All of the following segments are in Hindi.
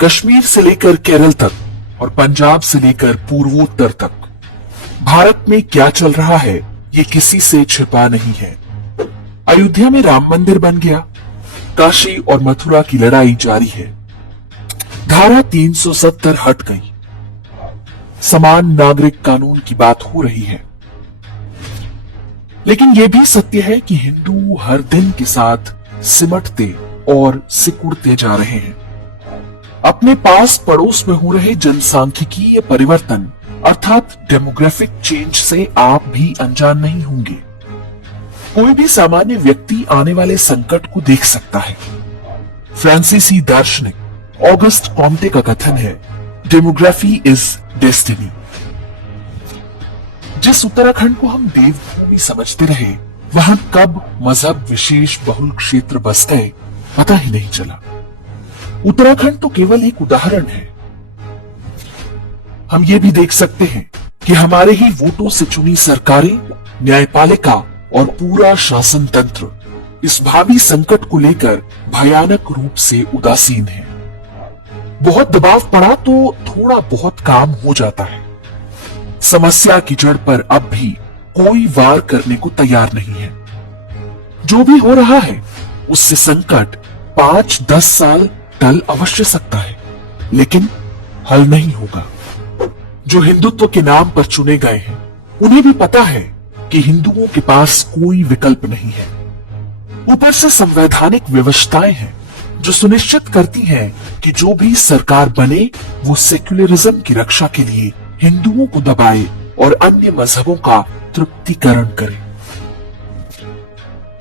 कश्मीर से लेकर केरल तक और पंजाब से लेकर पूर्वोत्तर तक भारत में क्या चल रहा है ये किसी से छिपा नहीं है। अयोध्या में राम मंदिर बन गया, काशी और मथुरा की लड़ाई जारी है, धारा 370 हट गई, समान नागरिक कानून की बात हो रही है। लेकिन यह भी सत्य है कि हिंदू हर दिन के साथ सिमटते और सिकुड़ते जा रहे हैं। अपने पास पड़ोस में हो रहे जनसांख्यिकीय परिवर्तन अर्थात डेमोग्राफिक चेंज से आप भी अनजान नहीं होंगे। कोई भी सामान्य व्यक्ति आने वाले संकट को देख सकता है। फ्रांसीसी दार्शनिक ऑगस्ट कॉम्टे का कथन है, डेमोग्राफी इज डेस्टिनी। जिस उत्तराखंड को हम देवभूमि समझते रहे, वहां कब मजहब विशेष बहुल क्षेत्र बस गए पता ही नहीं चला। उत्तराखंड तो केवल एक उदाहरण है। हम ये भी देख सकते हैं कि हमारे ही वोटों से चुनी सरकारें, न्यायपालिका और पूरा शासन तंत्र इस भावी संकट को लेकर भयानक रूप से उदासीन है। बहुत दबाव पड़ा तो थोड़ा बहुत काम हो जाता है। समस्या की जड़ पर अब भी कोई वार करने को तैयार नहीं है। जो भी हो रहा है उससे संकट 5-10 साल टल अवश्य सकता है, लेकिन हल नहीं होगा। जो हिंदुत्व के नाम पर चुने गए हैं उन्हें भी पता है कि हिंदुओं के पास कोई विकल्प नहीं है। ऊपर से संवैधानिक व्यवस्थाएं हैं जो सुनिश्चित करती हैं कि जो भी सरकार बने वो सेक्युलरिज्म की रक्षा के लिए हिंदुओं को दबाए और अन्य मजहबों का तृप्तिकरण करे।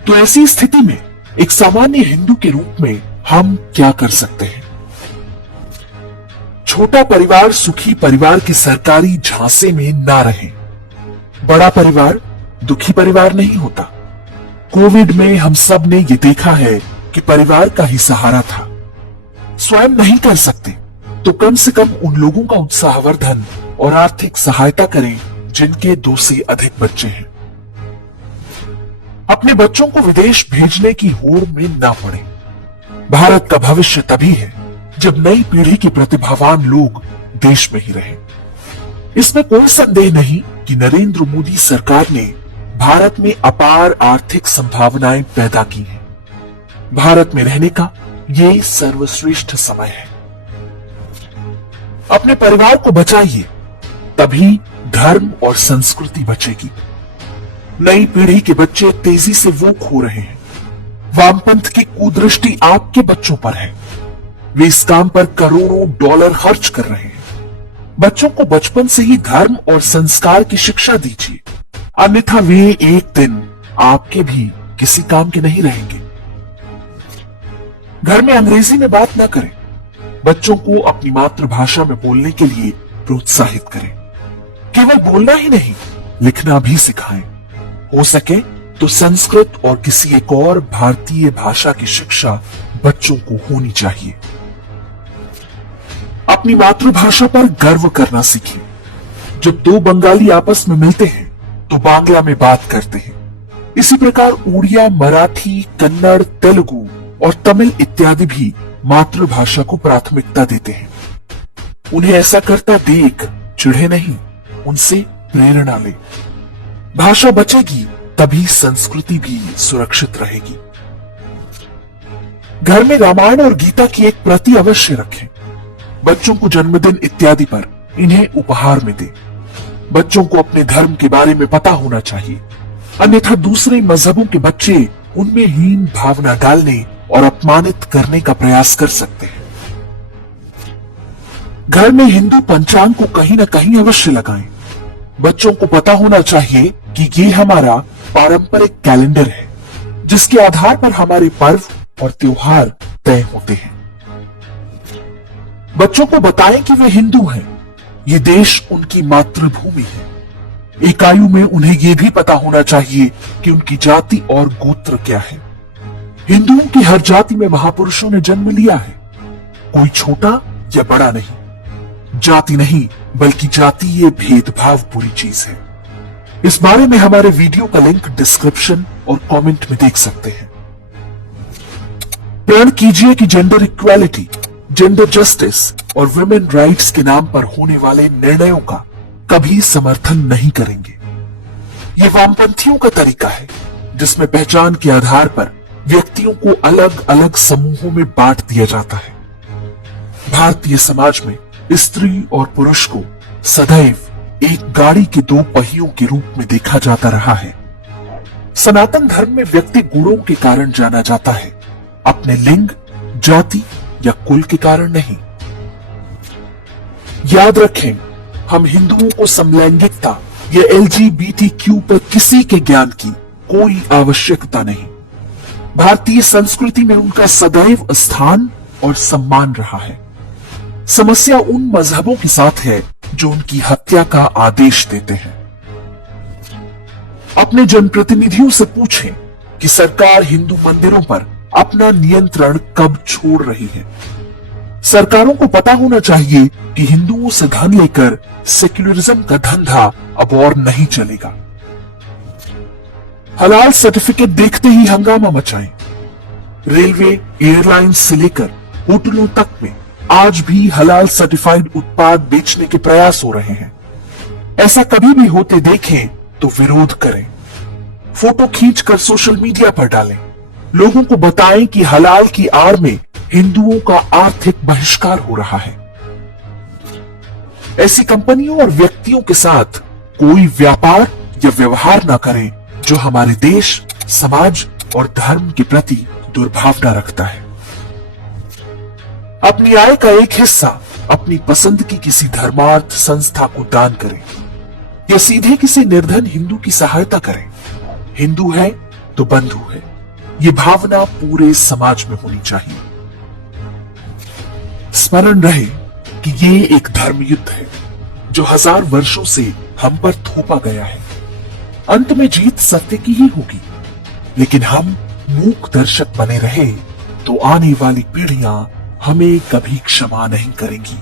तो ऐसी स्थिति में एक सामान्य हिंदू के रूप में हम क्या कर सकते हैं? छोटा परिवार सुखी परिवार के सरकारी झांसे में ना रहे। बड़ा परिवार दुखी परिवार नहीं होता। कोविड में हम सब ने ये देखा है कि परिवार का ही सहारा था। स्वयं नहीं कर सकते तो कम से कम उन लोगों का उत्साहवर्धन और आर्थिक सहायता करें जिनके 2 से अधिक बच्चे हैं। अपने बच्चों को विदेश भेजने की होड़ में ना पड़े। भारत का भविष्य तभी है जब नई पीढ़ी के प्रतिभावान लोग देश में ही रहें। इसमें कोई संदेह नहीं कि नरेंद्र मोदी सरकार ने भारत में अपार आर्थिक संभावनाएं पैदा की हैं। भारत में रहने का ये सर्वश्रेष्ठ समय है। अपने परिवार को बचाइए, तभी धर्म और संस्कृति बचेगी। नई पीढ़ी के बच्चे तेजी से वोक हो रहे हैं। वामपंथ की कुदृष्टि आपके बच्चों पर है। वे इस काम पर करोड़ों डॉलर खर्च कर रहे हैं। बच्चों को बचपन से ही धर्म और संस्कार की शिक्षा दीजिए, अन्यथा वे एक दिन आपके भी किसी काम के नहीं रहेंगे। घर में अंग्रेजी में बात ना करें। बच्चों को अपनी मातृभाषा में बोलने के लिए प्रोत्साहित करें। केवल बोलना ही नहीं, लिखना भी सिखाएं। हो सके तो संस्कृत और किसी एक और भारतीय भाषा की शिक्षा बच्चों को होनी चाहिए। अपनी मातृभाषा पर गर्व करना सीखिए। जब 2 बंगाली आपस में मिलते हैं तो बांग्ला में बात करते हैं। इसी प्रकार उड़िया, मराठी, कन्नड़, तेलुगु और तमिल इत्यादि भी मातृभाषा को प्राथमिकता देते हैं। उन्हें ऐसा करता देख चिढ़े नहीं, उनसे प्रेरणा ले। भाषा बचेगी तभी संस्कृति भी सुरक्षित रहेगी। घर में रामायण और गीता की एक प्रति अवश्य रखें। बच्चों को जन्मदिन इत्यादि पर इन्हें उपहार में दें। बच्चों को अपने धर्म के बारे में पता होना चाहिए, अन्यथा दूसरे मजहबों के बच्चे उनमें हीन भावना डालने और अपमानित करने का प्रयास कर सकते हैं। घर में हिंदू पंचांग को कहीं ना कहीं अवश्य लगाएं। बच्चों को पता होना चाहिए कि ये हमारा पारंपरिक कैलेंडर है, जिसके आधार पर हमारे पर्व और त्योहार तय होते हैं। बच्चों को बताएं कि वे हिंदू हैं, ये देश उनकी मातृभूमि है। एक आयु में उन्हें यह भी पता होना चाहिए कि उनकी जाति और गोत्र क्या है। हिंदुओं की हर जाति में महापुरुषों ने जन्म लिया है। कोई छोटा या बड़ा नहीं। जाति नहीं बल्कि जातीय भेदभाव बुरी चीज है। इस बारे में हमारे वीडियो का लिंक डिस्क्रिप्शन और कमेंट में देख सकते हैं। प्रण कीजिए कि जेंडर इक्वालिटी, जेंडर जस्टिस और वुमेन राइट्स के नाम पर होने वाले निर्णयों का कभी समर्थन नहीं करेंगे। ये वामपंथियों का तरीका है जिसमें पहचान के आधार पर व्यक्तियों को अलग अलग समूहों में बांट दिया जाता है। भारतीय समाज में स्त्री और पुरुष को सदैव एक गाड़ी के दो पहियों के रूप में देखा जाता रहा है। सनातन धर्म में व्यक्ति गुणों के कारण जाना जाता है, अपने लिंग, जाति या कुल के कारण नहीं। याद रखें, हम हिंदुओं को समलैंगिकता या LGBTQ पर किसी के ज्ञान की कोई आवश्यकता नहीं। भारतीय संस्कृति में उनका सदैव स्थान और सम्मान रहा है। समस्या उन मजहबों के साथ है जो उनकी हत्या का आदेश देते हैं। अपने जनप्रतिनिधियों से पूछें कि सरकार हिंदू मंदिरों पर अपना नियंत्रण कब छोड़ रही है। सरकारों को पता होना चाहिए कि हिंदुओं से धन लेकर सेक्युलरिज्म का धंधा अब और नहीं चलेगा। हलाल सर्टिफिकेट देखते ही हंगामा मचाएं। रेलवे, एयरलाइंस से लेकर होटलों तक में आज भी हलाल सर्टिफाइड उत्पाद बेचने के प्रयास हो रहे हैं। ऐसा कभी भी होते देखें तो विरोध करें, फोटो खींचकर सोशल मीडिया पर डालें, लोगों को बताएं कि हलाल की आड़ में हिंदुओं का आर्थिक बहिष्कार हो रहा है। ऐसी कंपनियों और व्यक्तियों के साथ कोई व्यापार या व्यवहार ना करें जो हमारे देश, समाज और धर्म के प्रति दुर्भावना रखता है। अपनी आय का एक हिस्सा अपनी पसंद की किसी धर्मार्थ संस्था को दान करें या सीधे किसी निर्धन हिंदू की सहायता करें। हिंदू है तो बंधु है, ये भावना पूरे समाज में होनी चाहिए। स्मरण रहे कि ये एक धर्म युद्ध है जो 1000 वर्षों से हम पर थोपा गया है। अंत में जीत सत्य की ही होगी, लेकिन हम मूक दर्शक बने रहे तो आने वाली पीढ़ियां हमें कभी क्षमा नहीं करेंगी।